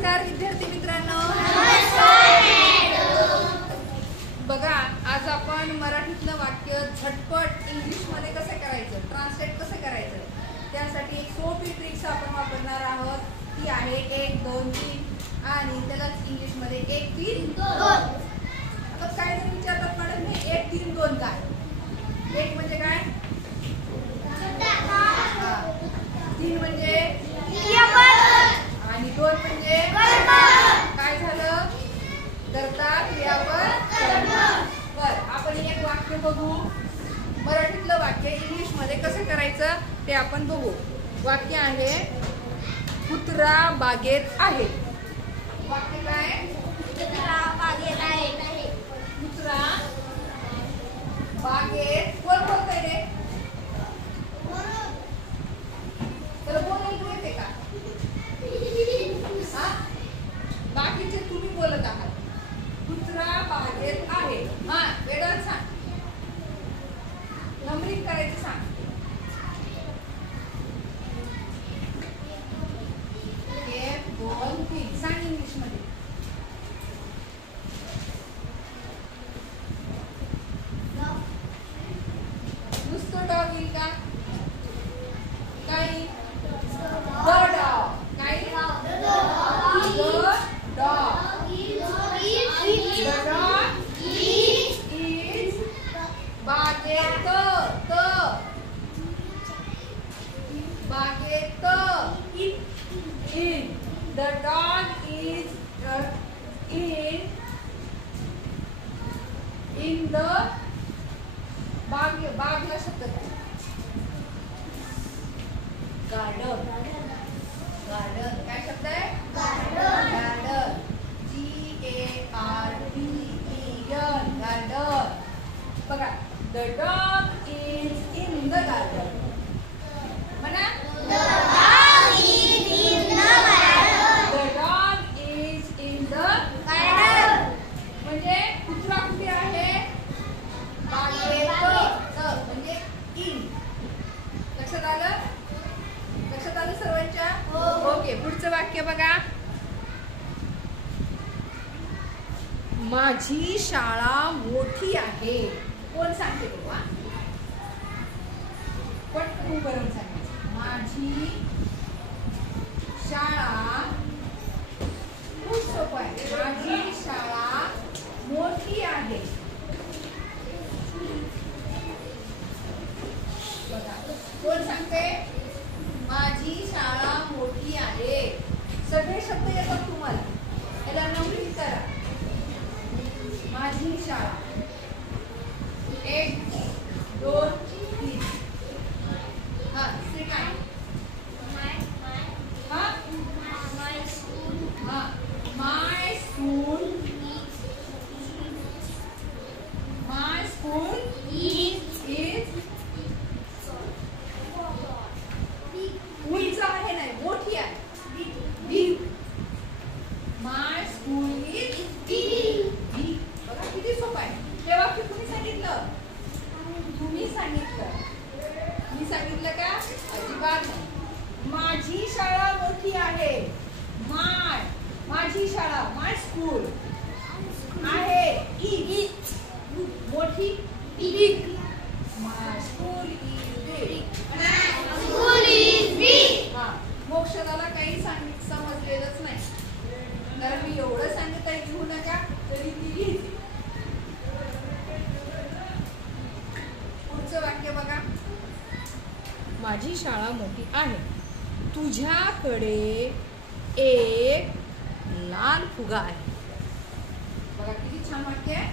नमस्कार विद्यार्थी मित्रांनो. बघा, आज आपण मराठीतलं वाक्य झटपट इंग्लिशमध्ये कसं करायचं, ट्रान्सलेट कसं करायचं, त्यासाठी एक सोपी ट्रिक्स आपण वापरणार आहोत. ती आहे 1 2 3 आणि त्यालाच इंग्लिशमध्ये 1 3 2. आता काय जण विचारतात मॅडम, हे 1 3 2 काय? 1 म्हणजे काय? 3 म्हणजे आणि 2 म्हणजे काय झालं? करता क्रियापद. बर, आपण एक वाक्य बघू. मराठीतलं वाक्य इंग्लिश मध्ये कसं करायचं ते आपण बघू. वाक्य आहे कुत्रा बागेत आहे. वाक्य काय? कुत्रा बागेत आहे. कुत्रा बागेत. कोण बोलतंय रे? तर बोलायला येते का? बाकीचे तुम्ही बोलत आहात. कुत्रा बागेत आहे. हा, वेळात सांग. नंबरिंग करायचं सांग. 1 2 3 सांग इंग्लिश मध्ये. नुसतं डॉग येईल का? काही डॉग काही डॉग. बागेत in. The dog is in the बागला शब्द काय? गार्डन. गार्डन काय शब्द आहे? गार्डन. GARDEN garden. बघा, the dog is in the garden. म्हणा, the dog is in the garden. The dog is in the garden. म्हणजे कुत्रा कुठे आहे? बागेत. म्हणजे in. लक्षात आलं? लक्षात आलं सर्वांच्या? ओके, पुढचं वाक्य बघा. माझी शाळा मोठी आहे. कोण सांगते बाबा? पटकन करून सांगायचं. माझी शाळा. खूप सोपं आहे. माझी शाळा मोठी आहे. बघा, कोण सांगते? माझी शाळा मोठी आहे. सगळे शब्द येतात तुम्हाला. याला नंबरिंग करा. माझी शाळा 1 2 3. हा, सेकंड. माय स्कूल. हा, माय स्कूल. माय स्कूल इज उंच आहे नाही, मोठी आहे. Big. My school is big. बघा किती सोपं आहे. हे वाक्य कुणी सांगितलं? तुम्ही सांगितलं. मी सांगितलं का? अजिबात नाही. माझी शाळा मोठी आहे. माझी शाळा, माय स्कूल आहे. इज मोठी. Big. My school is big. School is big. हा, मोक्षदाला काही समजलेलंच नाही. कारण मी एवढं सांगत आहे घेऊ नका, तरी ती घेते. पुढचं वाक्य बघा. माझी शाळा मोठी आहे. तुझ्याकडे एक लाल फुगा आहे. बघा किती छान वाक्य आहे.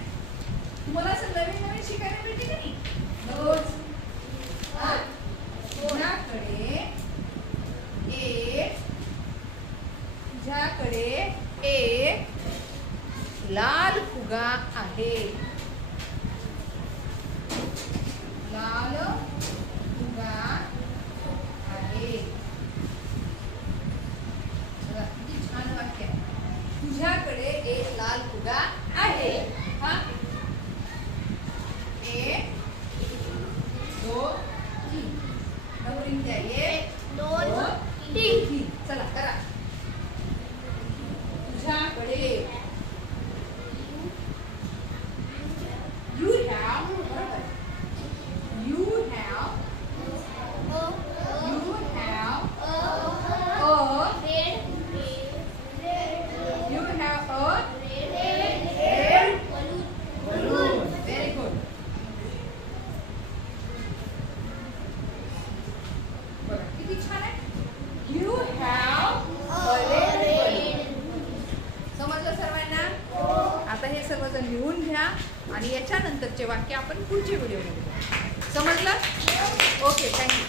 तुम्हाला असं नवीन नवीन शिकायला मिळते का नाही रोज? तुझ्याकडे एक लाल फुगा आहे. लाल फुगा आहे. किती छान वाक्य आहे. तुझ्याकडे एक लाल फुगा आहे. हा, 1 2 3. नंबरिंग द्या. 1 2 3. चला करा. तुमच्याकडे. You have. You have. You have a. You have a red balloon. Very good. बघा किती छान आहे. You have a red balloon. समजलं सर्वांना? आता हे सर्वजण लिहून घ्या आणि याच्यानंतरचे वाक्य आपण पुढच्या व्हिडिओमध्ये बघू. समजलं? Okay, thank you.